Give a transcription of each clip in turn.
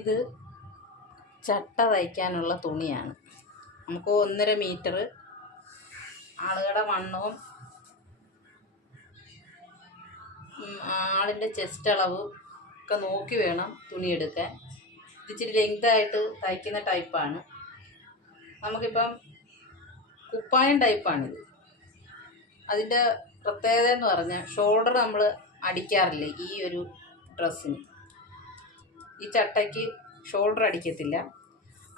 ഇത് ചട്ട തയ്ക്കാനുള്ള തുണിയാണ്. നമുക്ക് 1.5 മീറ്റർ ആളുകളുടെ വണ്ണവും ആളിൻ്റെ ചെസ്റ്റ് അളവും ഒക്കെ നോക്കി വേണം തുണി എടുക്കാൻ. ഇത് ഇച്ചിരി ലെങ്തായിട്ട് തയ്ക്കുന്ന ടൈപ്പാണ്. നമുക്കിപ്പം കുപ്പായം ടൈപ്പാണിത്. അതിൻ്റെ പ്രത്യേകത എന്ന് പറഞ്ഞാൽ ഷോൾഡർ നമ്മൾ അടിക്കാറില്ല. ഈ ഒരു ഡ്രസ്സിന് ഈ ചട്ടയ്ക്ക് ഷോൾഡർ അടിക്കത്തില്ല.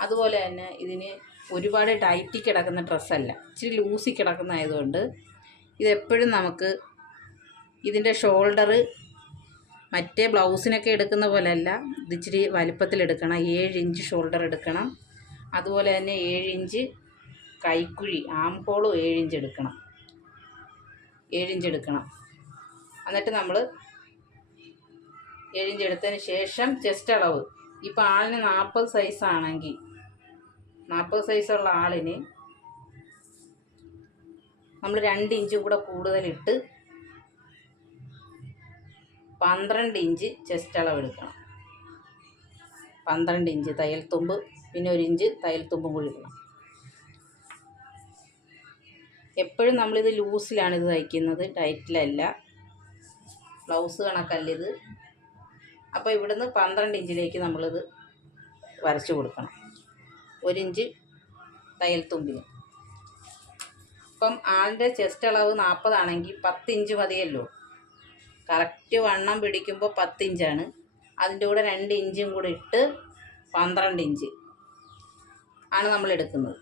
അതുപോലെ തന്നെ ഇതിന് ഒരുപാട് ടൈറ്റി കിടക്കുന്ന ഡ്രസ്സല്ല, ഇച്ചിരി ലൂസി കിടക്കുന്നതായതുകൊണ്ട് ഇതെപ്പോഴും നമുക്ക് ഇതിൻ്റെ ഷോൾഡർ മറ്റേ ബ്ലൗസിനൊക്കെ എടുക്കുന്ന പോലെയല്ല, ഇത് ഇച്ചിരി വലിപ്പത്തിലെടുക്കണം. 7 ഇഞ്ച് ഷോൾഡർ എടുക്കണം. അതുപോലെ തന്നെ 7 ഇഞ്ച് കൈക്കുഴി ആം ഹോളും 7 ഇഞ്ച് എടുക്കണം. 7 ഇഞ്ച് എടുക്കണം. എന്നിട്ട് നമ്മൾ 7 ഇഞ്ച് എടുത്തതിന് ശേഷം ചെസ്റ്റ് അളവ് ഇപ്പോൾ ആളിന് 40 സൈസാണെങ്കിൽ 40 സൈസുള്ള ആളിന് നമ്മൾ 2 ഇഞ്ചും കൂടെ കൂടുതലിട്ട് 12 ഇഞ്ച് ചെസ്റ്റ് അളവ് എടുക്കണം. 12 ഇഞ്ച് തയ്യൽ തുമ്പ്, പിന്നെ 1 ഇഞ്ച് തയ്യൽ തുമ്പും കൂടി ഇടണം. എപ്പോഴും നമ്മളിത് ലൂസിലാണ് ഇത് തയ്ക്കുന്നത്, ടൈറ്റിലല്ല. ബ്ലൗസ് കണക്കല്ലിത്. അപ്പോൾ ഇവിടുന്ന് 12 ഇഞ്ചിലേക്ക് നമ്മളിത് വരച്ചു കൊടുക്കണം. 1 ഇഞ്ച് തയ്യൽ തുമ്പിന്. ഇപ്പം ആളിൻ്റെ ചെസ്റ്റ് അളവ് 40 ആണെങ്കിൽ 10 ഇഞ്ച് മതിയല്ലോ. കറക്റ്റ് വണ്ണം പിടിക്കുമ്പോൾ 10 ഇഞ്ചാണ്. അതിൻ്റെ കൂടെ 2 ഇഞ്ചും കൂടെ ഇട്ട് 12 ഇഞ്ച് ആണ് നമ്മൾ എടുക്കുന്നത്.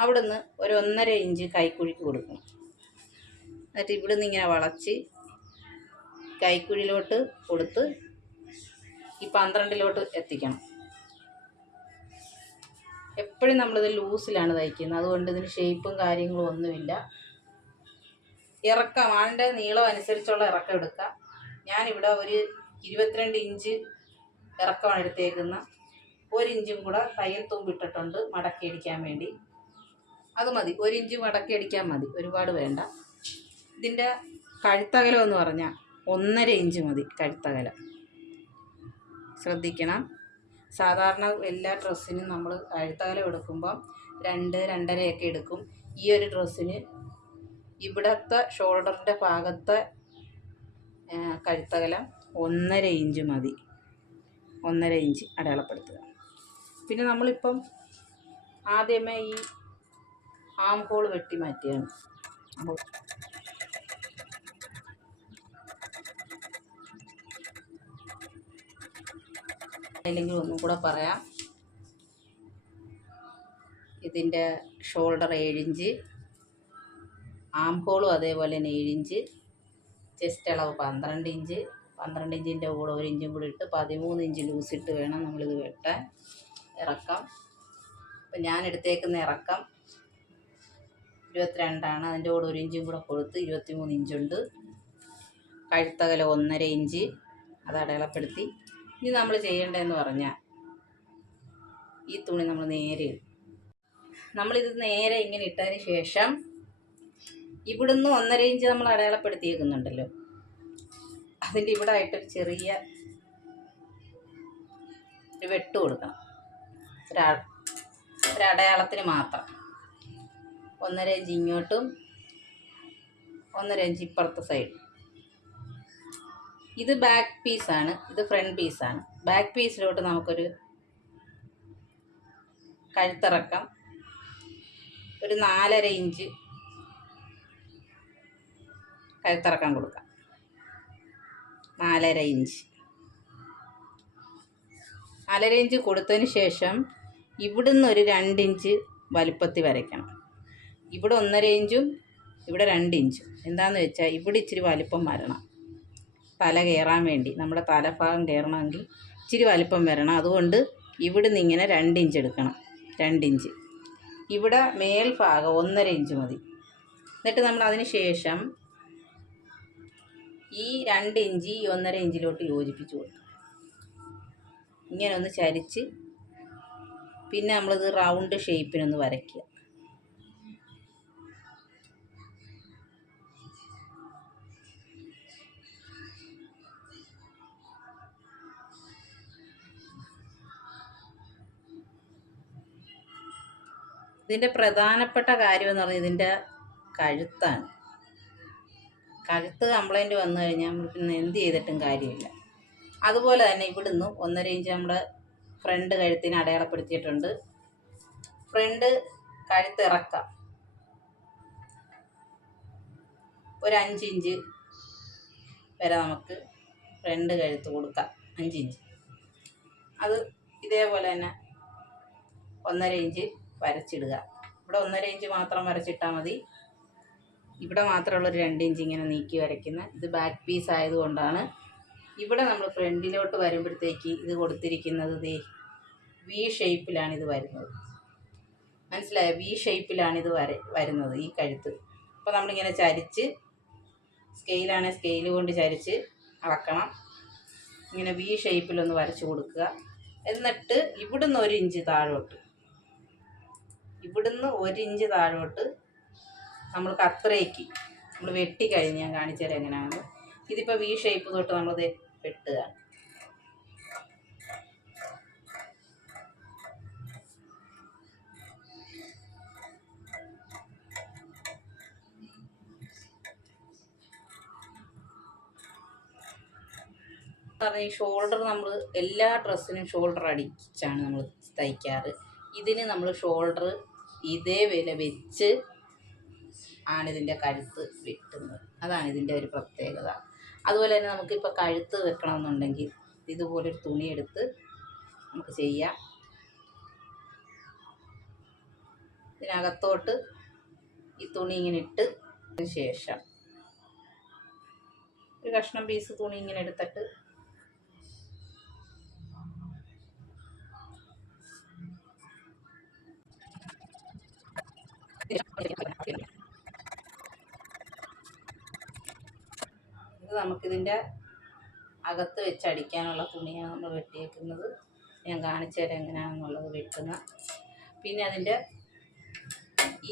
അവിടുന്ന് ഒരു 1.5 ഇഞ്ച് കൈക്കുഴിക്ക് കൊടുക്കണം. എന്നിട്ട് ഇവിടുന്ന് ഇങ്ങനെ വളച്ച് കൈക്കുഴിയിലോട്ട് കൊടുത്ത് ഈ 12ലോട്ട് എത്തിക്കണം. എപ്പോഴും നമ്മളിത് ലൂസിലാണ് തയ്ക്കുന്നത്, അതുകൊണ്ട് ഇതിന് ഷേപ്പും കാര്യങ്ങളും ഒന്നുമില്ല. ഇറക്കം ആളിൻ്റെ നീളം അനുസരിച്ചുള്ള ഇറക്കം എടുക്കുക. ഞാനിവിടെ ഒരു 22 ഇഞ്ച് ഇറക്കമാണ് എടുത്തേക്കുന്നത്. 1 ഇഞ്ചും കൂടെ തയ്യൽ തുമ്പിട്ടിട്ടുണ്ട് മടക്കി അടിക്കാൻ വേണ്ടി. അത് മതി, 1 ഇഞ്ച് മടക്കി അടിക്കാൻ മതി, ഒരുപാട് വേണ്ട. ഇതിൻ്റെ കഴുത്തകലം എന്ന് പറഞ്ഞാൽ 1.5 ഇഞ്ച് മതി കഴുത്തകലം. ശ്രദ്ധിക്കണം, സാധാരണ എല്ലാ ഡ്രസ്സിനും നമ്മൾ കഴുത്തകലം എടുക്കുമ്പം 2-2.5 എടുക്കും. ഈ ഒരു ഡ്രസ്സിന് ഇവിടത്തെ ഷോൾഡറിൻ്റെ ഭാഗത്തെ കഴുത്തകലം 1.5 ഇഞ്ച് മതി. 1.5 ഇഞ്ച് അടയാളപ്പെടുത്തുക. പിന്നെ നമ്മളിപ്പം ആദ്യമേ ഈ ആം ഹോൾ വെട്ടി മാറ്റിയാണ്. അല്ലെങ്കിൽ ഒന്നും കൂടെ പറയാം. ഇതിൻ്റെ ഷോൾഡർ 7 ഇഞ്ച്, ആം ഹോളും അതേപോലെ തന്നെ 7 ഇഞ്ച്, ചെസ്റ്റ് അളവ് 12 ഇഞ്ച്. 12 ഇഞ്ചിൻ്റെ കൂടെ 1 ഇഞ്ചും കൂടി ഇട്ട് 13 ഇഞ്ച് ലൂസിട്ട് വേണം നമ്മളിത് വെട്ടാൻ. ഇറക്കം അപ്പം ഞാൻ എടുത്തേക്കുന്ന ഇറക്കം 22 അതിൻ്റെ കൂടെ 1 ഇഞ്ചും കൂടെ കൊടുത്ത് 23 ഇഞ്ചുണ്ട്. കഴുത്തകലം 1.5 ഇഞ്ച്, അത് അടയാളപ്പെടുത്തി. ഇനി നമ്മൾ ചെയ്യേണ്ടതെന്ന് പറഞ്ഞാൽ ഈ തുണി നമ്മൾ നേരെ നമ്മളിത് നേരെ ഇങ്ങനെ ഇട്ടതിന് ശേഷം ഇവിടുന്ന് 1.5 ഇഞ്ച് നമ്മൾ അടയാളപ്പെടുത്തിയേക്കുന്നുണ്ടല്ലോ, അതിൻ്റെ ഇവിടെ ആയിട്ടൊരു ചെറിയ ഒരു വെട്ട് കൊടുക്കണം. ഒരടയാളത്തിന് മാത്രം 1.5 ഇഞ്ച് ഇങ്ങോട്ടും 1.5 ഇഞ്ച് ഇപ്പുറത്തെ സൈഡ്. ഇത് ബാക്ക് പീസാണ്, ഇത് ഫ്രണ്ട് പീസാണ്. ബാക്ക് പീസിലോട്ട് നമുക്കൊരു കഴുത്തിറക്കം ഒരു 4.5 ഇഞ്ച് കഴുത്തിറക്കം കൊടുക്കാം. 4.5 ഇഞ്ച് 4.5 ഇഞ്ച് കൊടുത്തതിന് ശേഷം ഇവിടുന്ന് ഒരു 2 ഇഞ്ച് വലുപ്പത്തിൽ വരയ്ക്കണം. ഇവിടെ 1.5 ഇഞ്ചും ഇവിടെ 2 ഇഞ്ചും. എന്താണെന്ന് വെച്ചാൽ ഇവിടെ ഇച്ചിരി വലുപ്പം വരണം, തല കയറാൻ വേണ്ടി. നമ്മുടെ തലഭാഗം കയറണമെങ്കിൽ ഇച്ചിരി വലുപ്പം വരണം. അതുകൊണ്ട് ഇവിടുന്ന് ഇങ്ങനെ 2 ഇഞ്ച് എടുക്കണം. 2 ഇഞ്ച് ഇവിടെ മേൽഭാഗം 1.5 ഇഞ്ച് മതി. എന്നിട്ട് നമ്മൾ അതിന് ശേഷം ഈ 2 ഇഞ്ച് ഈ 1.5 ഇഞ്ചിലോട്ട് യോജിപ്പിച്ച് കൊടുക്കണം. ഇങ്ങനെ ഒന്ന് ചരിച്ച് പിന്നെ നമ്മളിത് റൗണ്ട് ഷേപ്പിനൊന്ന് വരയ്ക്കുക. ഇതിൻ്റെ പ്രധാനപ്പെട്ട കാര്യമെന്ന് പറഞ്ഞാൽ ഇതിൻ്റെ കഴുത്താണ്. കഴുത്ത് കംപ്ലൈൻറ്റ് വന്നു കഴിഞ്ഞാൽ നമ്മൾ പിന്നെ എന്ത് ചെയ്തിട്ടും കാര്യമില്ല. അതുപോലെ തന്നെ ഇവിടുന്ന് 1.5 ഇഞ്ച് നമ്മുടെ ഫ്രണ്ട് കഴുത്തിന് അടയാളപ്പെടുത്തിയിട്ടുണ്ട്. ഫ്രണ്ട് കഴുത്ത് ഇറക്കാം ഒരു 5 ഇഞ്ച് വരെ നമുക്ക് ഫ്രണ്ട് കഴുത്ത് കൊടുക്കാം. 5 ഇഞ്ച്. അത് ഇതേപോലെ തന്നെ 1.5 ഇഞ്ച് വരച്ചിടുക. ഇവിടെ 1.5 ഇഞ്ച് മാത്രം വരച്ചിട്ടാൽ മതി. ഇവിടെ മാത്രമുള്ളൊരു 2 ഇഞ്ച് ഇങ്ങനെ നീക്കി വരയ്ക്കുന്ന ഇത് ബാക്ക് പീസ് ആയതുകൊണ്ടാണ്. ഇവിടെ നമ്മൾ ഫ്രണ്ടിലോട്ട് വരുമ്പോഴത്തേക്ക് ഇത് കൊടുത്തിരിക്കുന്നത് വി ഷേപ്പിലാണ് ഇത് വരുന്നത്. മനസ്സിലായോ? വി ഷേപ്പിലാണ് ഇത് വരുന്നത് ഈ കഴുത്ത്. അപ്പോൾ നമ്മളിങ്ങനെ ചരിച്ച്, സ്കെയിലാണെങ്കിൽ സ്കെയിൽ കൊണ്ട് ചരിച്ച് അളക്കണം. ഇങ്ങനെ വി ഷേപ്പിലൊന്ന് വരച്ച് കൊടുക്കുക. എന്നിട്ട് ഇവിടുന്ന് 1 ഇഞ്ച് താഴോട്ട്, ഇവിടുന്ന് 1 ഇഞ്ച് താഴോട്ട് നമ്മൾ കത്രയ്ക്ക് നമ്മൾ വെട്ടിക്കഴിഞ്ഞ് ഞാൻ കാണിച്ചു തരാം എങ്ങനെയാണ്. ഇതിപ്പോൾ വി ഷേപ്പ് തൊട്ട് നമ്മളത് വെട്ടുക. ഈ ഷോൾഡർ നമ്മൾ എല്ലാ ഡ്രസ്സിനും ഷോൾഡർ അടിച്ചാണ് നമ്മൾ തയ്ക്കാറ്. ഇതിന് നമ്മൾ ഷോൾഡർ ഇതേ വില വെച്ച് ആണിതിൻ്റെ കഴുത്ത് വെട്ടുന്നത്. അതാണ് ഇതിൻ്റെ ഒരു പ്രത്യേകത. അതുപോലെ തന്നെ നമുക്കിപ്പോൾ കഴുത്ത് വെക്കണമെന്നുണ്ടെങ്കിൽ ഇതുപോലൊരു തുണിയെടുത്ത് നമുക്ക് ചെയ്യാം. ഇതിനകത്തോട്ട് ഈ തുണി ഇങ്ങനെ ഇട്ട് ശേഷം ഒരു കഷ്ണം പീസ് തുണി ഇങ്ങനെ എടുത്തിട്ട് ഇത് നമുക്കിതിൻ്റെ അകത്ത് വെച്ച് അടിക്കാനുള്ള തുണിയാണ് നമ്മൾ വെട്ടിയേക്കുന്നത്. ഞാൻ കാണിച്ചു തരാം എങ്ങനെയാണെന്നുള്ളത് വെട്ടുന്ന. പിന്നെ അതിൻ്റെ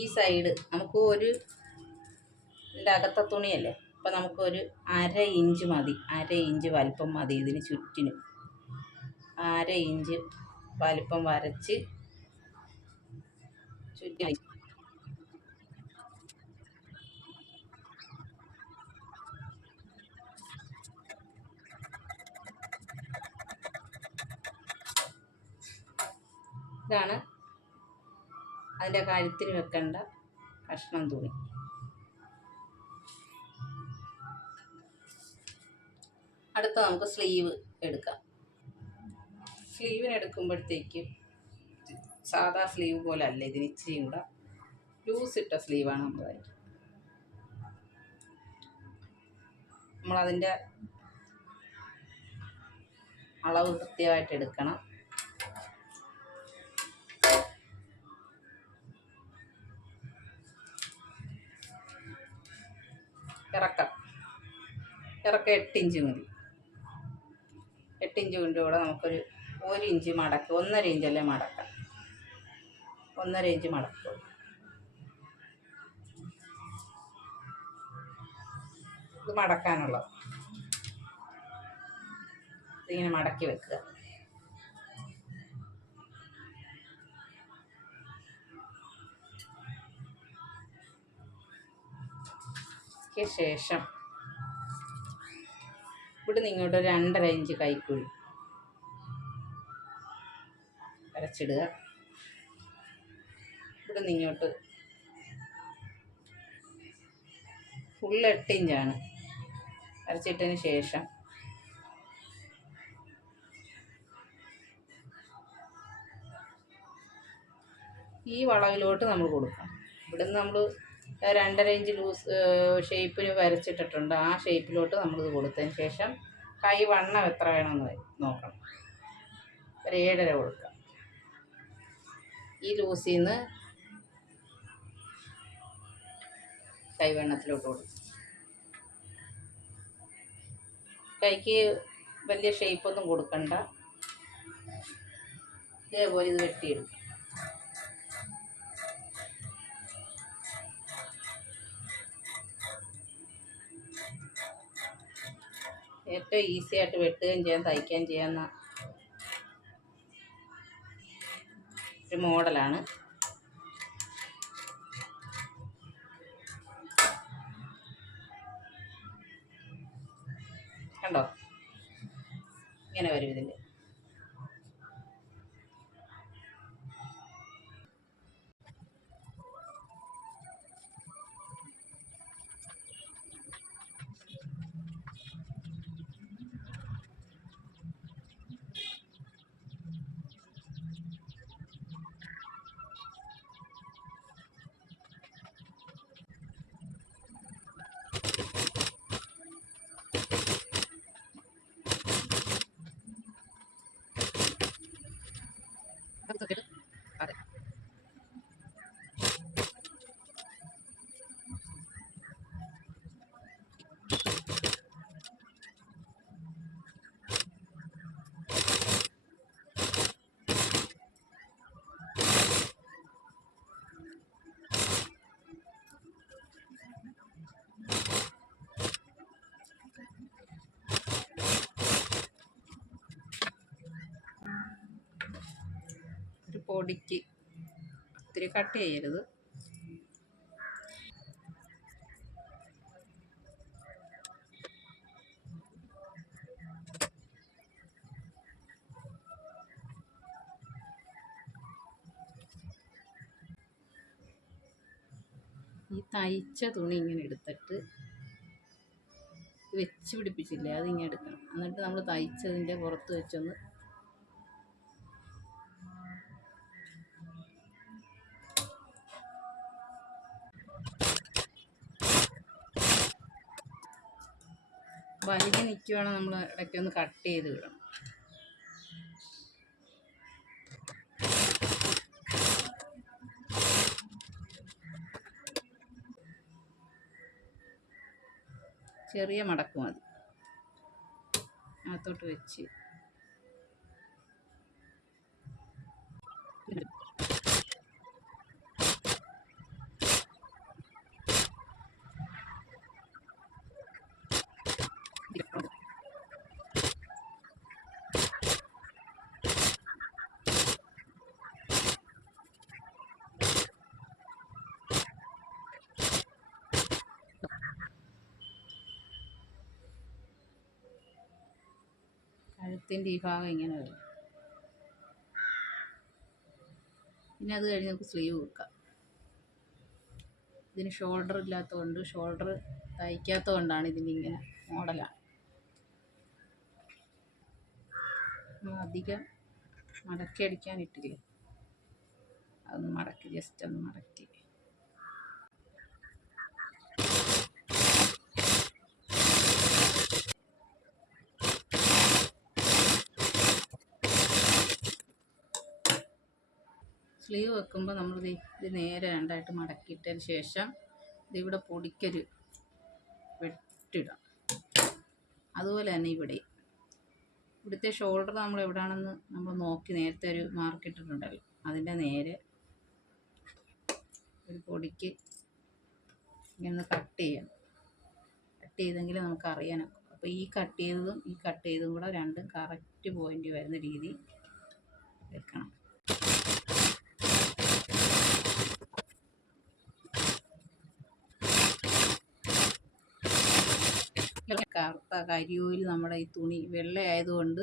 ഈ സൈഡ് നമുക്ക് ഇതിൻ്റെ അകത്തെ തുണിയല്ലേ, അപ്പം നമുക്കൊരു 1/2 ഇഞ്ച് മതി. 1/2 ഇഞ്ച് വലിപ്പം മതി ഇതിന് ചുറ്റിനും. 1/2 ഇഞ്ച് വലിപ്പം വരച്ച് ചുറ്റി ഇതാണ് അതിൻ്റെ കഴുത്തിന് വെക്കേണ്ട കഷ്ണം തുണി. അടുത്ത നമുക്ക് സ്ലീവ് എടുക്കാം. സ്ലീവിനെടുക്കുമ്പോഴത്തേക്ക് സാധാ സ്ലീവ് പോലെ അല്ല, ഇതിന് ഇച്ചിരിയും കൂടെ ലൂസ് ഇട്ട സ്ലീവാണ് നമ്മൾ തയ്ക്കുന്നത്. നമ്മളതിൻ്റെ അളവ് കൃത്യമായിട്ട് എടുക്കണം. ഇറക്കം 8 ഇഞ്ച് മതി. 8 ഇഞ്ച് കൊണ്ട് കൂടെ നമുക്കൊരു 1 ഇഞ്ച് മടക്ക്, 1.5 ഇഞ്ചല്ലേ മടക്കാം. 1.5 ഇഞ്ച് മടക്കും. ഇത് മടക്കാനുള്ളത് ഇതിങ്ങനെ മടക്കി വെക്കുക. ശേഷം ഇവിടെ നിങ്ങോട്ട് 2.5 ഇഞ്ച് കൈക്കുഴി വരച്ചിടുക. ഇവിടെ നിങ്ങോട്ട് ഫുൾ 8 ഇഞ്ചാണ് വരച്ചിട്ടതിന് ശേഷം ഈ വളവിലോട്ട് നമ്മൾ കൊടുക്കണം. ഇവിടുന്ന് നമ്മൾ 2.5 ഇഞ്ച് ലൂസ് ഷേപ്പിന് വരച്ചിട്ടിട്ടുണ്ട്. ആ ഷേപ്പിലോട്ട് നമ്മളിത് കൊടുത്തതിന് ശേഷം കൈ വണ്ണം എത്ര വേണമെന്ന് നോക്കണം. ഒരു 7.5 കൊടുക്കാം. ഈ ലൂസിൽ നിന്ന് കൈവണ്ണത്തിലോട്ട് കൊടുക്കും. കൈക്ക് വലിയ ഷേപ്പൊന്നും കൊടുക്കണ്ട. ഇതേപോലെ ഇത് വെട്ടിയെടുക്കും. ഏറ്റവും ഈസി ആയിട്ട് വെട്ടുകയും ചെയ്യാൻ തയ്ക്കുകയും ചെയ്യാവുന്ന ഒരു മോഡലാണ്. കണ്ടോ, ഇങ്ങനെ വരും ഇതിൽ. അതെ, ഒരു പൊടിക്ക് ഒത്തിരി കട്ട് ചെയ്യരുത്. ഈ തയ്ച്ച തുണി ഇങ്ങനെ എടുത്തിട്ട് വെച്ച് പിടിപ്പിച്ചില്ലേ, അതിങ്ങനെ എടുക്കണം. എന്നിട്ട് നമ്മൾ തയ്ച്ചതിൻ്റെ പുറത്ത് വെച്ചൊന്ന് വലിഞ്ഞ് നിൽക്കുവാണെങ്കിൽ നമ്മൾ ഇടയ്ക്കൊന്ന് കട്ട് ചെയ്ത് വിടണം. ചെറിയ മടക്ക് മതി, അകത്തോട്ട് വെച്ച് കഴുത്തിൻ്റെ ഈ ഭാഗം ഇങ്ങനെ വരും. പിന്നെ അത് കഴിഞ്ഞ് നമുക്ക് സ്ലീവ് വെക്കാം. ഇതിന് ഷോൾഡർ ഇല്ലാത്തതുകൊണ്ട്, ഷോൾഡർ തയ്ക്കാത്തത് കൊണ്ടാണ് ഇതിൻ്റെ ഇങ്ങനെ മോഡലാണ്. അധികം മടക്കി അടിക്കാനിട്ടില്ലേ, അതൊന്ന് മടക്കി, ജസ്റ്റ് ഒന്ന് മടക്കി. സ്ലീവ് വെക്കുമ്പോൾ നമ്മൾ ഇത് നേരെ രണ്ടായിട്ട് മടക്കിയിട്ടതിന് ശേഷം ഇതിവിടെ പൊടിക്കൊരു വെട്ടിടാം. അതുപോലെ തന്നെ ഇവിടുത്തെ ഷോൾഡർ നമ്മൾ എവിടെയാണെന്ന് നമ്മൾ നോക്കി നേരത്തെ ഒരു മാർക്ക് ഇട്ടിട്ടുണ്ടല്ലോ, അതിൻ്റെ നേരെ ഒരു പൊടിക്ക് ഇങ്ങനെ കട്ട് ചെയ്യണം. കട്ട് ചെയ്തെങ്കിൽ നമുക്ക് അറിയാനൊക്കെ. അപ്പോൾ ഈ കട്ട് ചെയ്തതും കൂടെ രണ്ടും കറക്റ്റ് പോയിൻ്റ് വരുന്ന രീതി വെക്കണം. കറുത്ത കരിയോയിൽ നമ്മുടെ ഈ തുണി വെള്ളയായതുകൊണ്ട്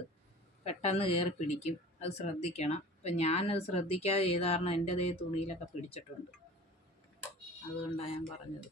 പെട്ടെന്ന് കയറി പിടിക്കും, അത് ശ്രദ്ധിക്കണം. അപ്പം ഞാനത് ശ്രദ്ധിക്കാതെ ചെയ്ത കാരണം എൻ്റെതേ തുണിയിലൊക്കെ പിടിച്ചിട്ടുണ്ട്, അതുകൊണ്ടാണ് ഞാൻ പറഞ്ഞത്.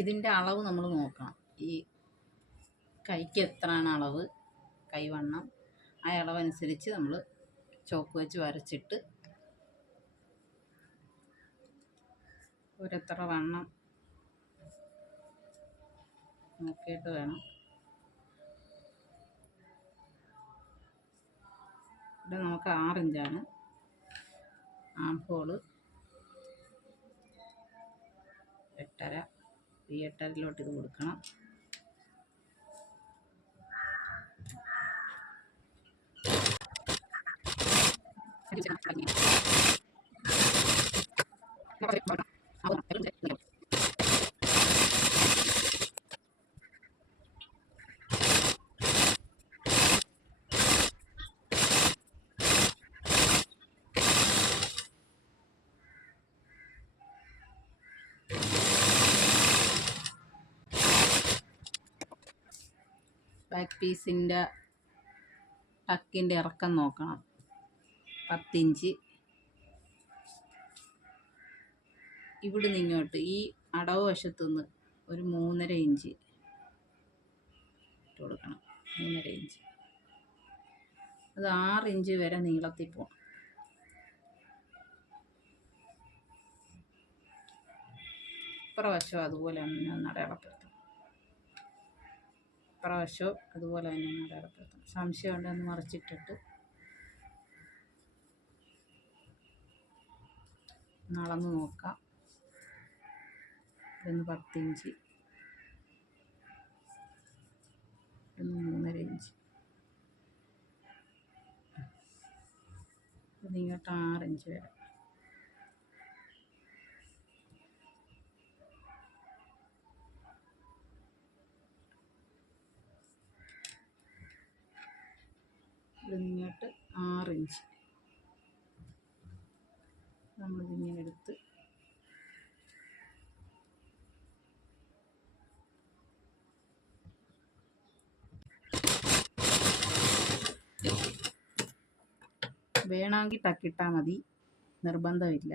ഇതിൻ്റെ അളവ് നമ്മൾ നോക്കണം. ഈ കൈക്ക് എത്രയാണ് അളവ്, കൈവണ്ണം, ആ അളവനുസരിച്ച് നമ്മൾ ചോക്ക് വെച്ച് വരച്ചിട്ട് ഒരെത്ര വണ്ണം നോക്കിയിട്ട് വേണം. ഇവിടെ നമുക്ക് 6 ഇഞ്ചാണ് ആം ഹോള്. 8.5, ഈ 8.5 ഇത് കൊടുക്കണം. ബാക്ക് പീസിൻ്റെ ടക്കിൻ്റെ ഇറക്കം നോക്കണം. 10 ഇഞ്ച്. ഇവിടുന്ന് ഇങ്ങോട്ട് ഈ അടവ് വശത്തുനിന്ന് ഒരു 3.5 ഇഞ്ച് ഇട്ട് കൊടുക്കണം. 3.5 ഇഞ്ച്. അത് 6 ഇഞ്ച് വരെ നീളത്തിൽ പോകണം. ഇപ്പുറവശം അതുപോലെ തന്നെ ഒന്ന് അടയാളപ്പെടുത്തണം. ഇപ്പുറവശവും അതുപോലെ തന്നെ ഒന്ന് അടയാളപ്പെടുത്തണം. സംശയം ഉണ്ടെന്ന് മറിച്ചിട്ടിട്ട് അളന്ന് നോക്കാം. ഇതൊന്ന് 10 ഇഞ്ച്, ഇതൊന്ന് 3.5 ഇഞ്ച്, ഇത് ഇങ്ങോട്ട് 6 ഇഞ്ച് വരെ. ഇത് ഇങ്ങോട്ട് 6 ഇഞ്ച് നമ്മളിതിങ്ങനെ എടുത്ത് വേണമെങ്കിൽ ടക്കിട്ടാൽ മതി, നിർബന്ധമില്ല.